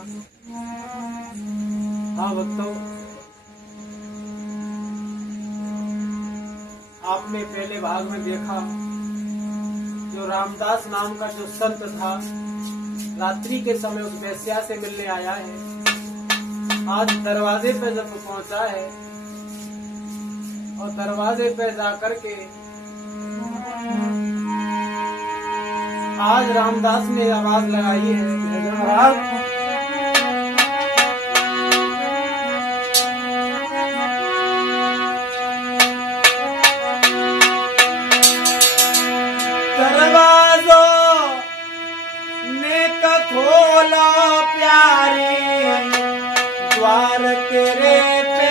हाँ भक्तों, आपने पहले भाग में देखा जो रामदास नाम का जो संत था, रात्रि के समय उस वेश्या से मिलने आया है। आज दरवाजे पे जब पहुंचा है और दरवाजे पे जाकर के आज रामदास ने आवाज लगाई है, महाराज दरवाजों ने खोलो प्यारी, द्वार तेरे पे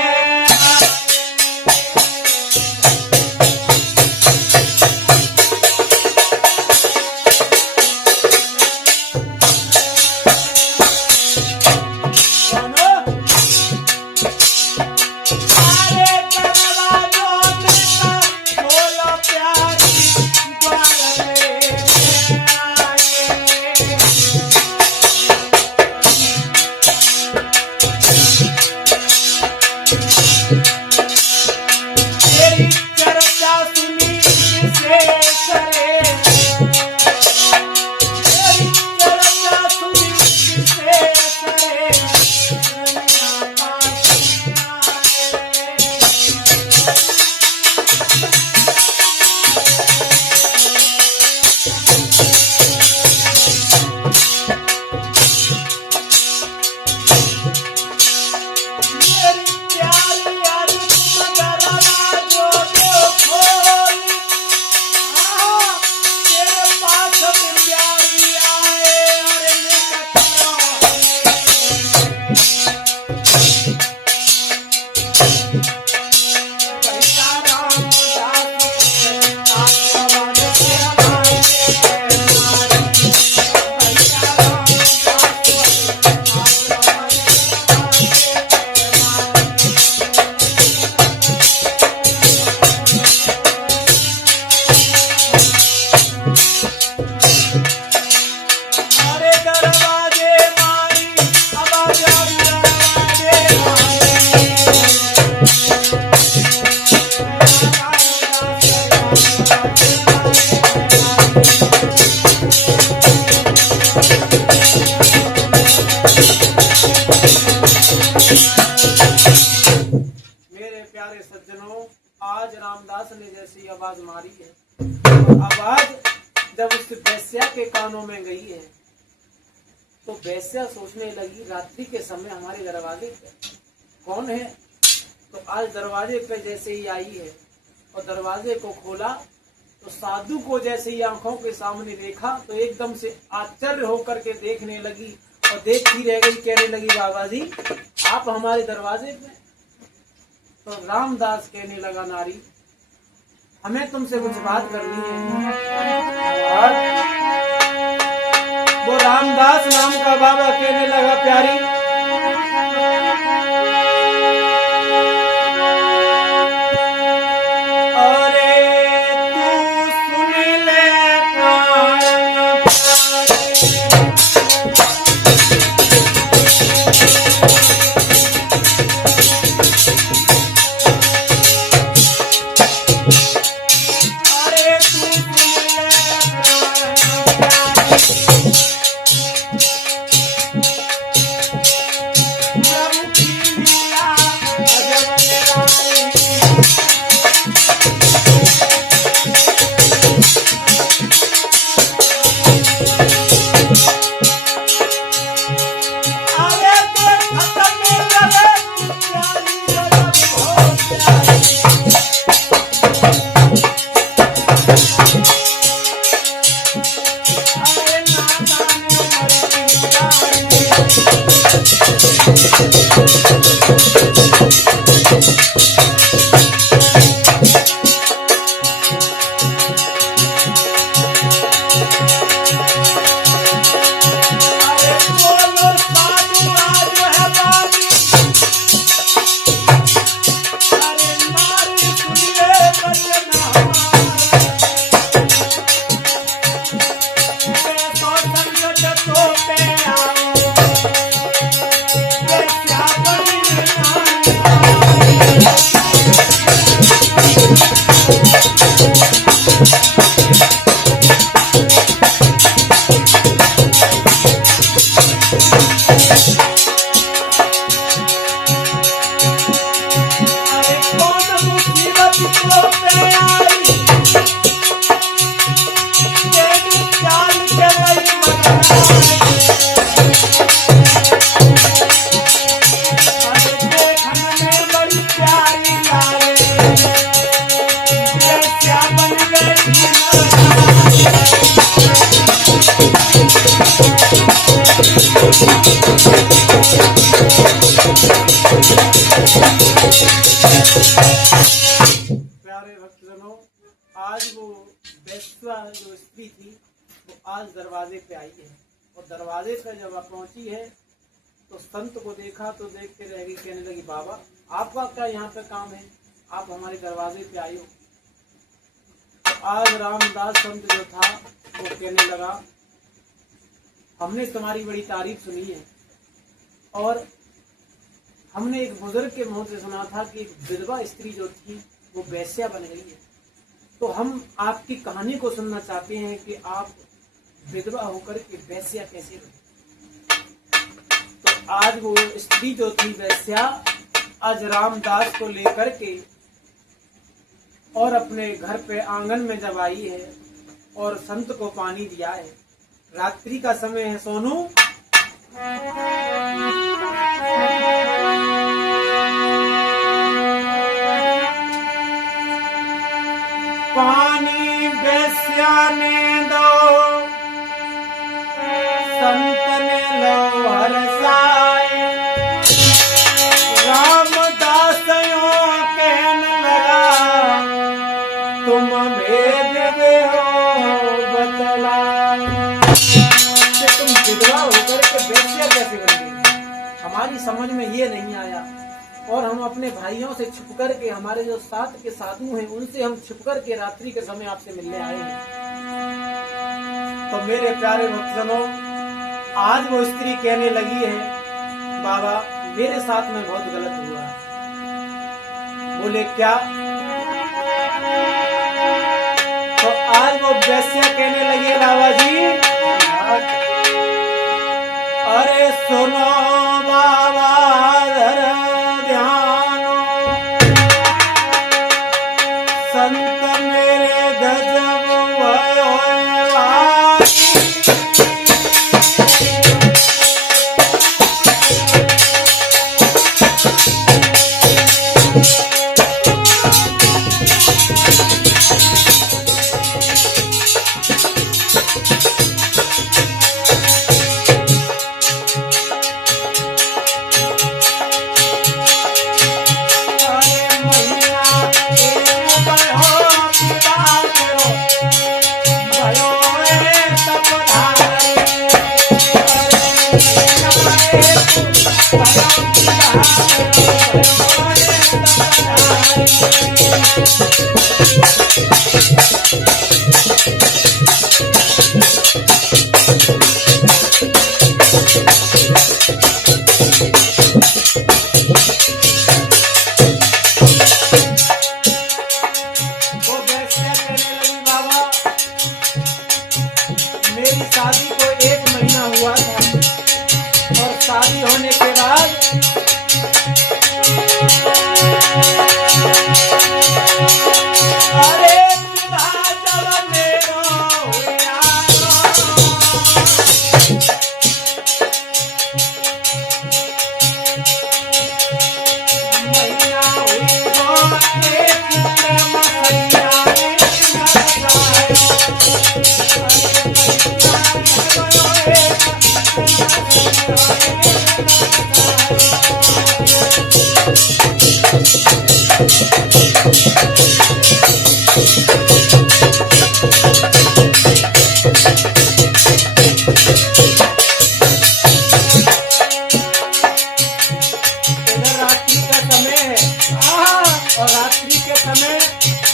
आज रामदास ने जैसी आवाज मारी है, आवाज जब उस वेश्या के कानों में गई है तो वेश्या सोचने लगी रात्रि के समय हमारे दरवाजे पे कौन है। तो आज दरवाजे पे जैसे ही आई है और दरवाजे को खोला तो साधु को जैसे ही आंखों के सामने देखा तो एकदम से आश्चर्य होकर के देखने लगी और देखती रह गई, कहने लगी बाबा जी आप हमारे दरवाजे पे। तो रामदास कहने लगा नारी हमें तुमसे कुछ बात करनी है। वो रामदास नाम का बाबा कहने लगा प्यारी प्यारे भक्तजनों, आज वो वेश्या जो स्त्री थी वो आज दरवाजे पे आई है और दरवाजे पर जब आप पहुंची है तो संत को देखा तो देखते रह गई, कहने लगी बाबा आपका क्या यहाँ पे काम है, आप हमारे दरवाजे पे आई हो। तो आज रामदास संत जो था वो कहने लगा हमने तुम्हारी बड़ी तारीफ सुनी है और हमने एक बुजुर्ग के मुंह से सुना था कि एक विधवा स्त्री जो थी वो वेश्या बन गई है, तो हम आपकी कहानी को सुनना चाहते हैं कि आप विधवा होकर के वेश्या कैसे बनी। तो आज वो स्त्री जो थी वेश्या आज रामदास को लेकर के और अपने घर पे आंगन में जब आई है और संत को पानी दिया है। रात्रि का समय है सोनू, पानी वेश्या ने दो संत ने लो हरसाए, रामदासयों कहने लगा तुम भेद दे हो बतलाए। तुम विधवा होकर के वेश्या कैसे बन गई, हमारी समझ में ये नहीं आया और हम अपने भाइयों से छुप कर के, हमारे जो साथ के साधु हैं उनसे हम छुप कर के रात्रि के समय आपसे मिलने आए हैं। तो मेरे प्यारे भक्तजनों, आज वो स्त्री कहने लगी है बाबा मेरे साथ में बहुत गलत हुआ। बोले क्या? तो आज वो वेश्या कहने लगी बाबा जी अरे सुनो बाबा संत मेरे गजब भयो शादी को 1 महीना हुआ था और शादी होने के बाद अरे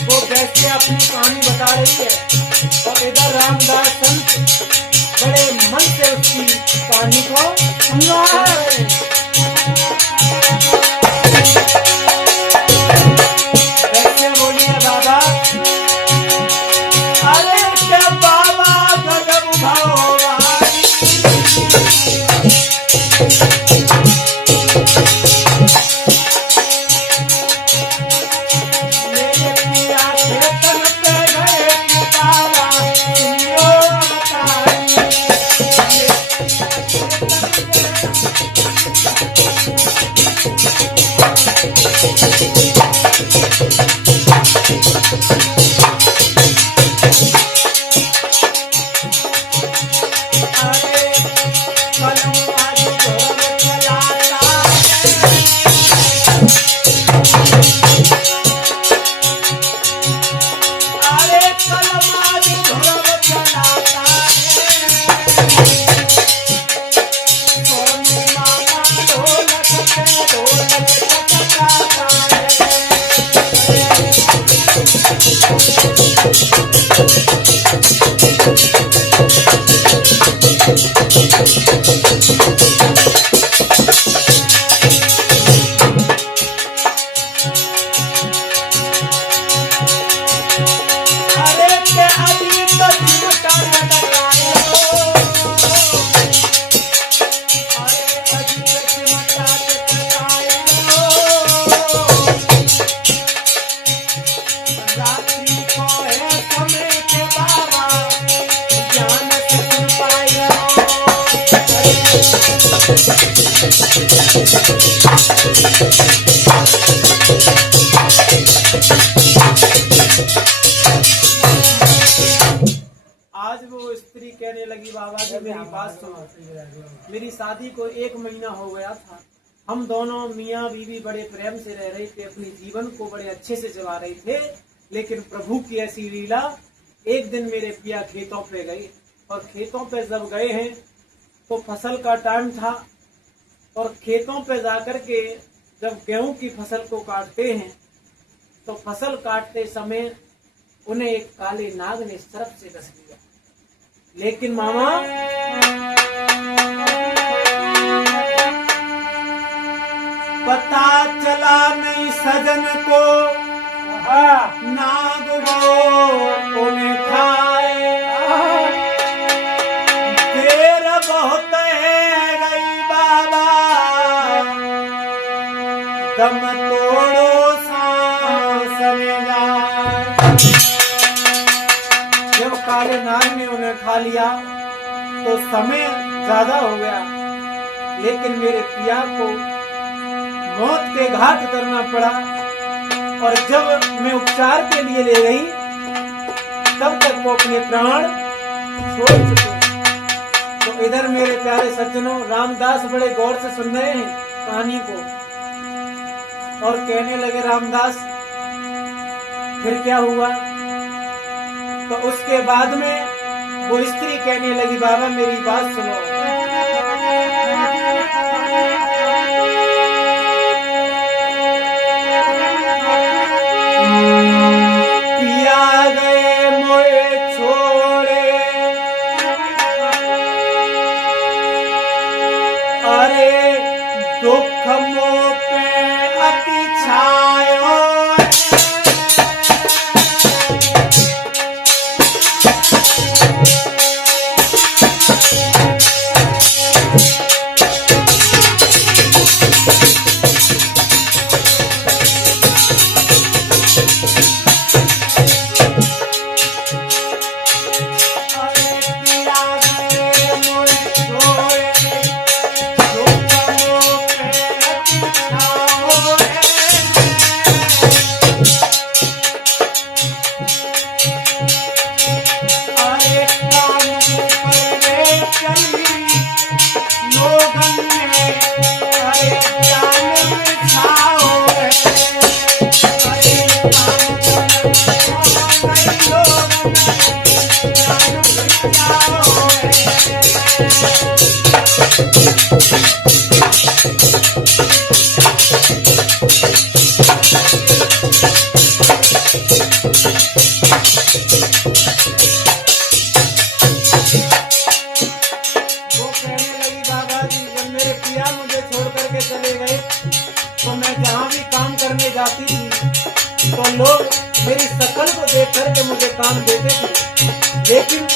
वो वैसे अपनी कहानी बता रही है और इधर रामदास संत बड़े मन से उसकी कहानी को सुना रहे हैं। वैसे बोलिए बाबा अरे क्या बाबा गजब भाव अरे आज वो स्त्री कहने लगी, बाबा जी मेरी बात सुनो, मेरी शादी को 1 महीना हो गया था। हम दोनों मियाँ बीवी बड़े प्रेम से रह रहे थे, अपने जीवन को बड़े अच्छे से चला रहे थे। लेकिन प्रभु की ऐसी लीला, एक दिन मेरे पिया खेतों पे गए, और खेतों पे जब गए हैं तो फसल का टाइम था, और खेतों पे जाकर के जब गेहूं की फसल को काटते हैं तो फसल काटते समय उन्हें एक काले नाग ने सर्प से डस लिया। लेकिन मामा पता चला नहीं सजन को, नाग वो उन्हें खाए। देर बहुत है गई बाबा, दम तोड़ो सांस में जाए। जब काले नाग ने उन्हें खा लिया तो समय ज्यादा हो गया, लेकिन मेरे पिया को मौत के घाट उतरना पड़ा। और जब मैं उपचार के लिए ले गई तब तक वो अपने प्राण छोड़ चुके। तो इधर मेरे प्यारे सज्जनों, रामदास बड़े गौर से सुन रहे हैं कहानी को, और कहने लगे, रामदास फिर क्या हुआ? तो उसके बाद में वो स्त्री कहने लगी, बाबा मेरी बात सुनो। पिया गए मोए छोड़े, अरे दुख मोह पे अति छायो। जाती थी तो लोग मेरी शक्ल को देख करके मुझे काम देते थे, लेकिन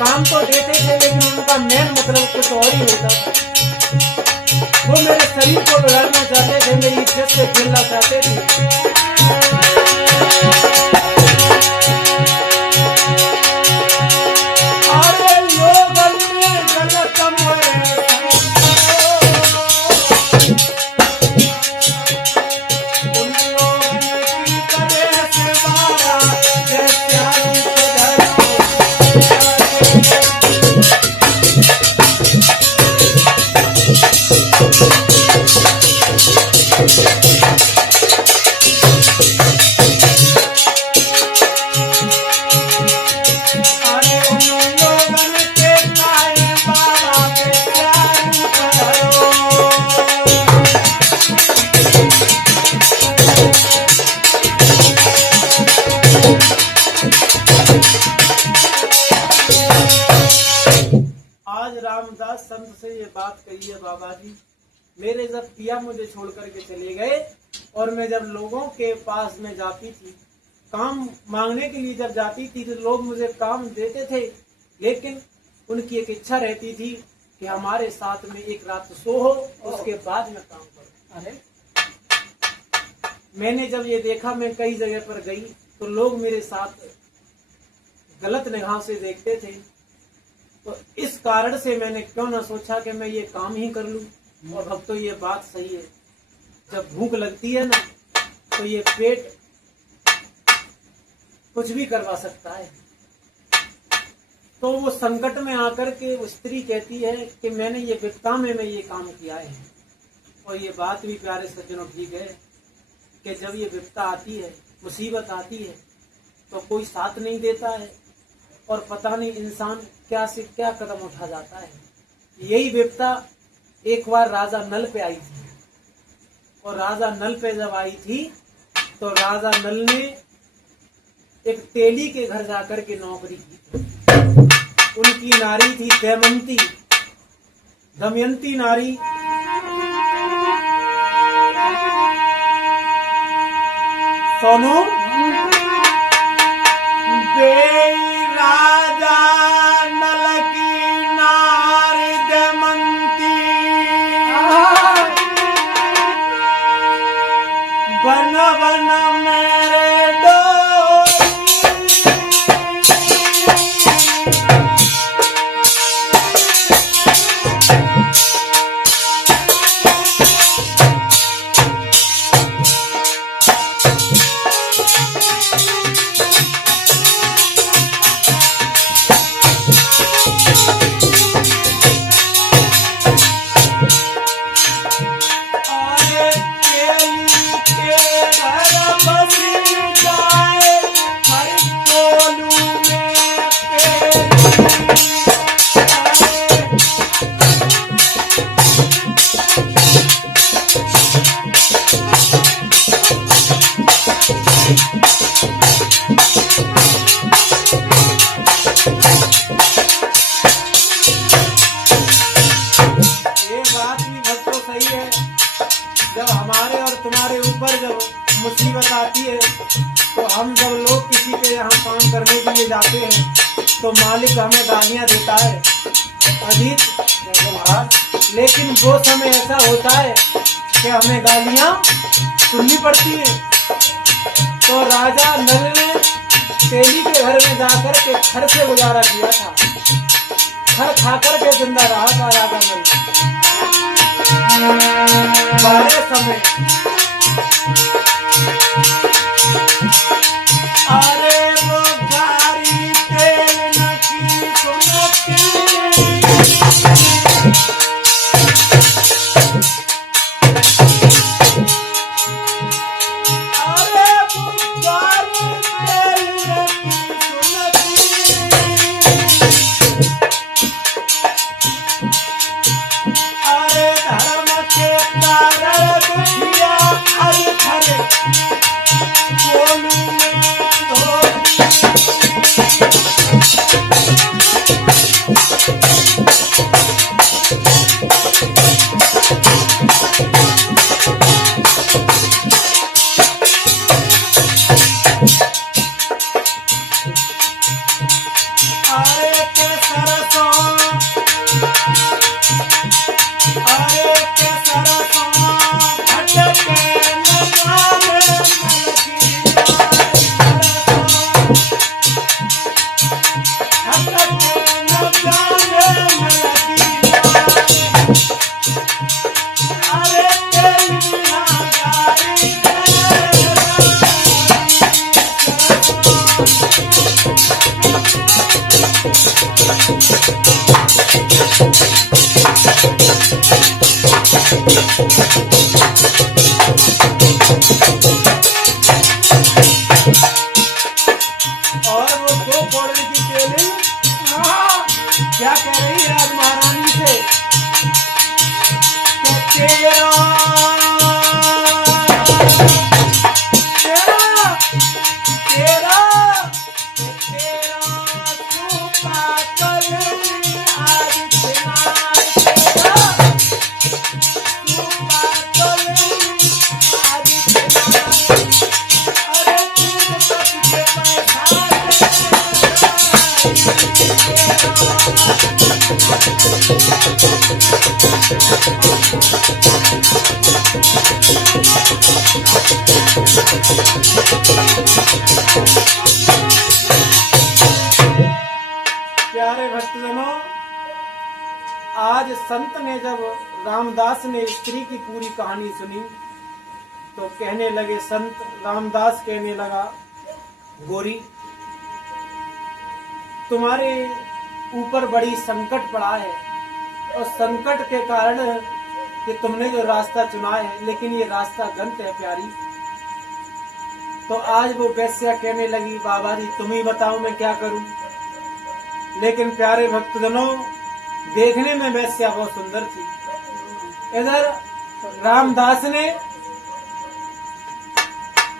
काम तो देते थे लेकिन उनका मेन मतलब कुछ और ही होता था। वो मेरे शरीर को बिगाड़ना चाहते थे, मेरी इज्जत से खेलना चाहते थे। सूरदास संत से ये बात कही है बाबा जी, मेरे जब पिया मुझे छोड़ करके चले गए और मैं जब लोगों के पास में जाती थी, काम मांगने के लिए जब जाती थी तो लोग मुझे काम देते थे, लेकिन उनकी एक इच्छा रहती थी कि हमारे साथ में एक रात सो हो, उसके बाद में काम करो। अरे मैंने जब ये देखा, मैं कई जगह पर गई तो लोग मेरे साथ गलत निगाह से देखते थे, तो इस कारण से मैंने क्यों ना सोचा कि मैं ये काम ही कर लूं। और अब तो ये बात सही है, जब भूख लगती है ना तो ये पेट कुछ भी करवा सकता है। तो वो संकट में आकर के वो स्त्री कहती है कि मैंने ये विपदा में मैं ये काम किया है। और ये बात भी प्यारे सज्जनों ठीक है कि जब ये विपदा आती है, मुसीबत आती है, तो कोई साथ नहीं देता है और पता नहीं इंसान क्या से क्या कदम उठा जाता है। यही विपदा एक बार राजा नल पे आई थी, और राजा नल पे जब आई थी तो राजा नल ने एक तेली के घर जाकर के नौकरी की। उनकी नारी थी दमयंती, दमयंती नारी। सोनू राजा नल की नारी दमयंती, बन बन मेरे डोरी। जब हमारे और तुम्हारे ऊपर जब मुसीबत आती है तो हम जब लोग किसी के यहाँ काम करने के लिए जाते हैं तो मालिक हमें गालियाँ देता है अधिक, लेकिन वो समय ऐसा होता है कि हमें गालियाँ सुननी पड़ती है। तो राजा नल ने तेली के घर में जाकर के खर से गुजारा किया था, खर खाकर के जिंदा रहा था राजा नल। बारे समय अरे वो गारी तेल नकी सुनती, अरे वो गारी तेल नकी सुनती, अरे धर्म के कारण दुखिया अरे खरे बोलू अरे के सरसों, अरे के सरसों भटके न जाने लगी, भटके न जाने लगी, अरे तेरी नागारी और वो दो कोड़े की तेली क्या कह रही है आज महारानी से कि तेरा तेरा तेरा तेरा तू पाकर आज प्यारे भक्तजनों, आज संत ने जब रामदास ने स्त्री की पूरी कहानी सुनी तो कहने लगे, संत रामदास कहने लगा, गोरी तुम्हारे ऊपर बड़ी संकट पड़ा है और संकट के कारण कि तुमने जो रास्ता चुना है, लेकिन ये रास्ता गलत है प्यारी। तो आज वो वैश्या कहने लगी, बाबा जी तुम ही बताओ मैं क्या करूं। लेकिन प्यारे भक्तजनों, देखने में वैश्या बहुत सुंदर थी। इधर रामदास ने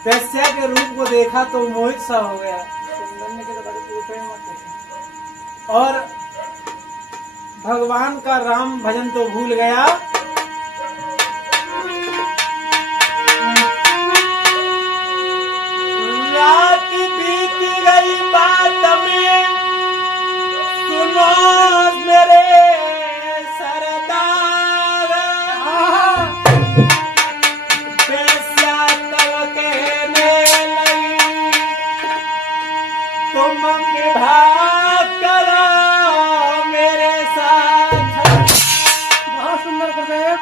वैश्या के रूप को देखा तो मोहित सा हो गया और भगवान का राम भजन तो भूल गया। रात बीत गई बात में सुनो मेरे सरदार, वैश्या तब कहने लगी, तुम विवाह करो मेरे साथ। बहुत सुंदर गुरुदेव।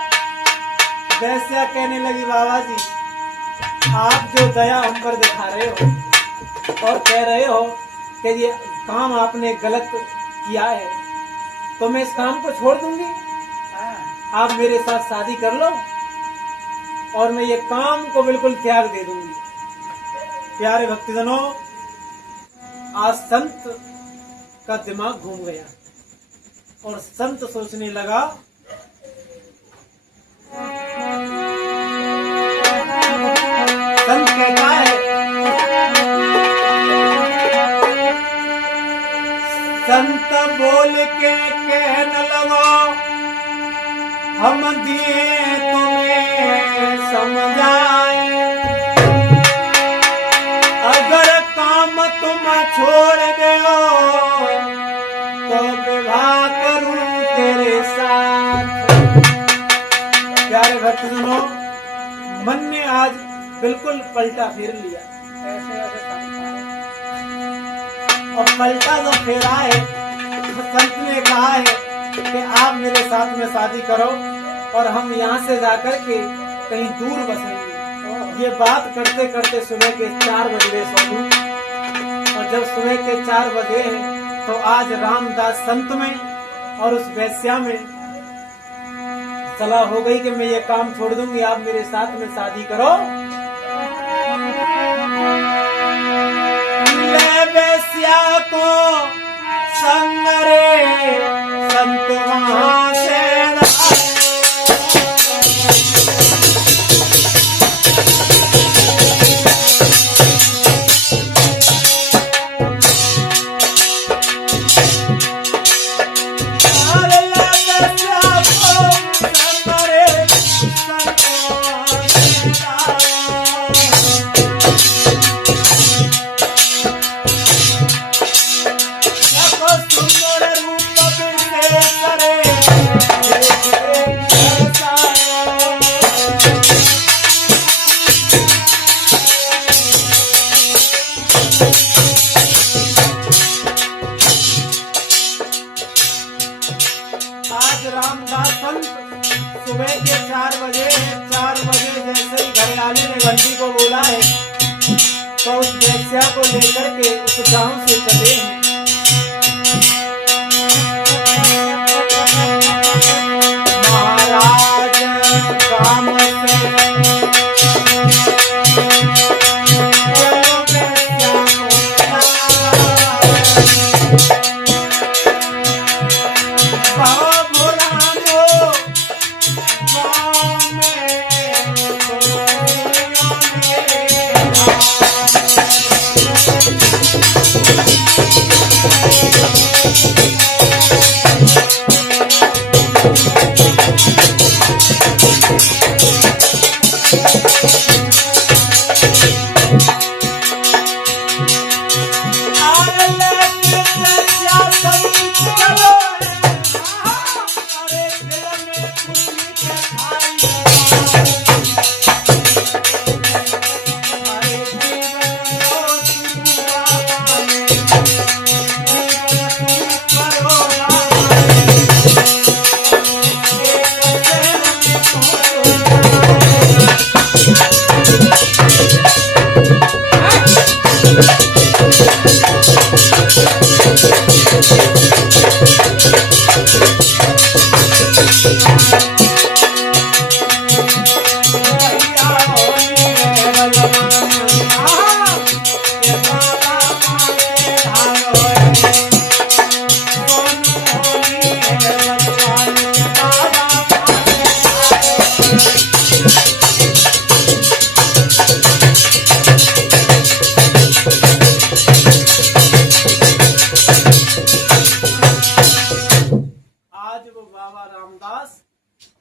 वैश्या कहने लगी, बाबा जी आप जो दया हम पर दिखा रहे हो और कह रहे हो कि ये काम आपने गलत किया है, तो मैं इस काम को छोड़ दूंगी। आप मेरे साथ शादी कर लो और मैं ये काम को बिल्कुल त्याग दे दूंगी। प्यारे भक्तजनों, आज संत का दिमाग घूम गया और संत सोचने लगा, संत कहता है, संत बोल के कहने लगा, हम दिए तुम्हें समझाए, अगर काम तुम छोड़ दो तो विवाह करूं तेरे साथ। प्यारे भक्तजनों, मन ने आज बिल्कुल पलटा फेर लिया। ऐसे और पलटा जो फेरा है, तो संत ने कहा है कि आप मेरे साथ में शादी करो और हम यहाँ से जाकर के कहीं दूर बसेंगे। ये बात करते करते सुबह के 4 बजे सोनू, और जब सुबह के 4 बजे हैं तो आज रामदास संत में और उस वैश्या में सलाह हो गई कि मैं ये काम छोड़ दूंगी, आप मेरे साथ में शादी करो। ले वैश्या को संग रे संत वहां से रामदास संत सुबह के 4 बजे जैसे ही घरवाले ने घंटी को बोला है तो उस वैश्या को लेकर के उस गांव से चले हैं। महाराज काम से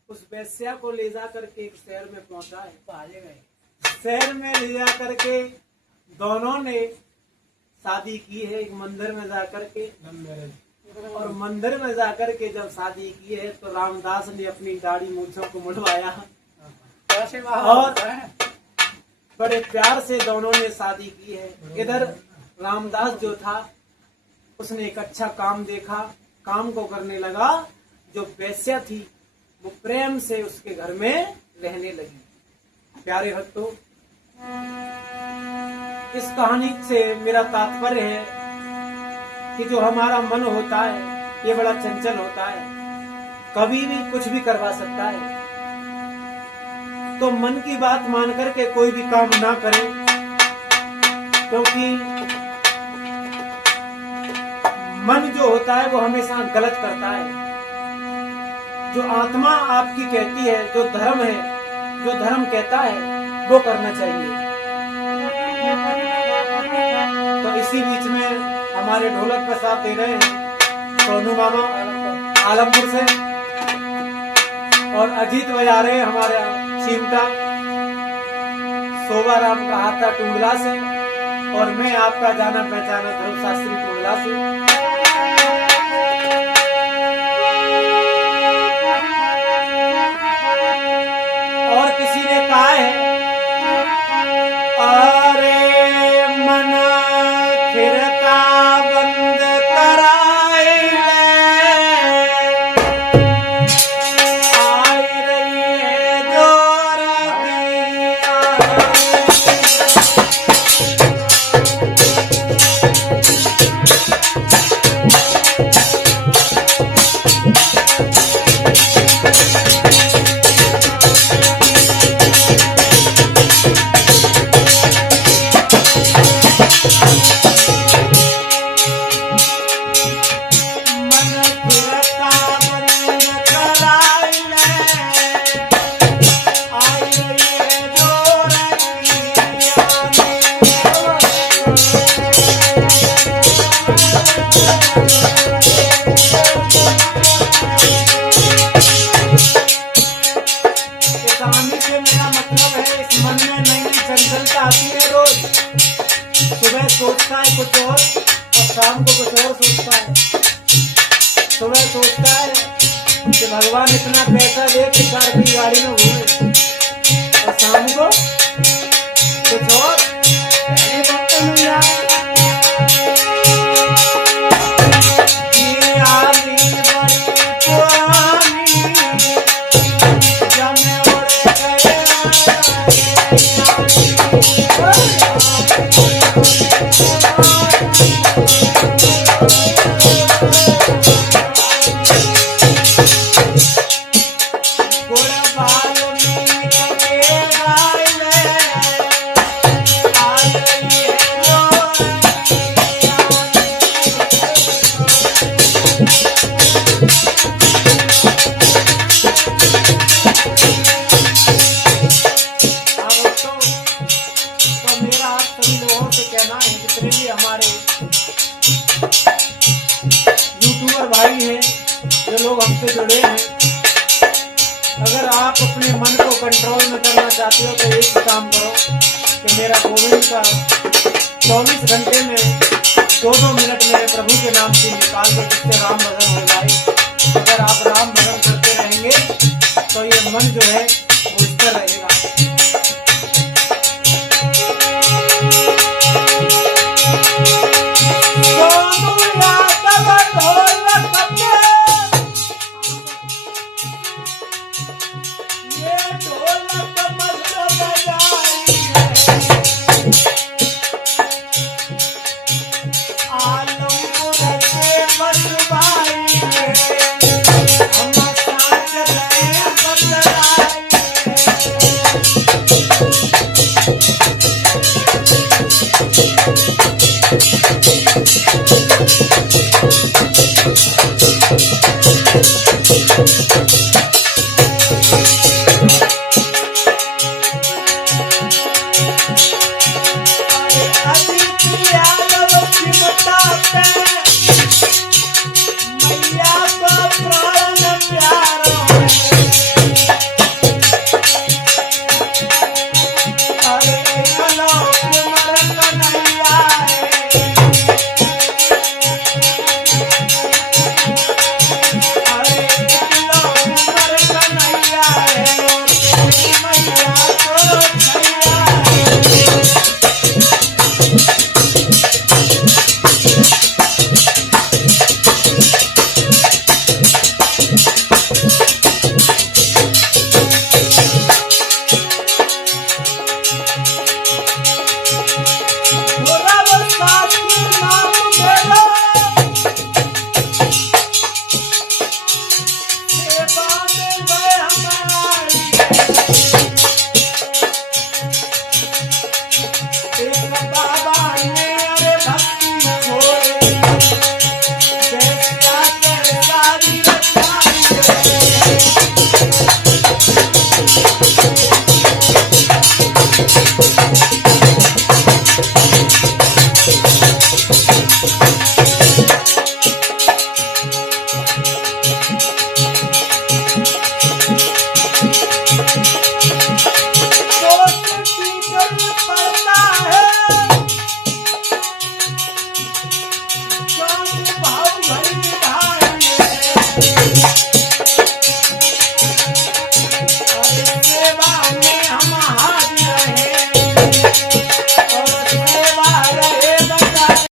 उस वेश्या को ले जा करके एक शहर में पहुंचा है। शहर में ले जा करके दोनों ने शादी की है एक मंदिर में जा करके। और मंदिर में जा करके जब शादी की है तो रामदास ने अपनी दाढ़ी मूंछों को मुड़वाया और बड़े प्यार से दोनों ने शादी की है। इधर रामदास जो था उसने एक अच्छा काम देखा, काम को करने लगा। जो वेश्या थी वो प्रेम से उसके घर में रहने लगी। प्यारे भक्तों, इस कहानी से मेरा तात्पर्य है कि जो हमारा मन होता है ये बड़ा चंचल होता है, कभी भी कुछ भी करवा सकता है। तो मन की बात मान करके कोई भी काम ना करें, क्योंकि मन जो होता है वो हमेशा गलत करता है। जो आत्मा आपकी कहती है, जो धर्म है, जो धर्म कहता है वो करना चाहिए। तो इसी बीच में हमारे ढोलक पर साथ दे रहे हैं सोनू मामा आलमपुर से, और अजीत बजा रहे हैं हमारे चिमटा शोभाराम का हाथा टूंडला से, और मैं आपका जाना पहचाना ध्रुव शास्त्री टूंडला से। और किसी ने कहा है, अरे मन खिड़का बंद कराए आई रही है जोर आती है। रोज सुबह सोचता है कुछ और शाम को कुछ और सोचता है। सुबह सोचता है कि भगवान इतना पैसा दे कि कार की गाड़ी में घूमे, और शाम को कुछ और मिल जाए। जितने भी हमारे यूट्यूबर भाई हैं, जो लोग हमसे जुड़े हैं, अगर आप अपने मन को कंट्रोल में करना चाहते हो तो एक काम करो कि मेरा गोविंद का 24 घंटे में 2-2 मिनट मेरे प्रभु के नाम से निकाल दो, जिससे राम भजन हो जाए। अगर आप राम भजन करते रहेंगे तो ये मन जो है वो स्थिर रहेगा।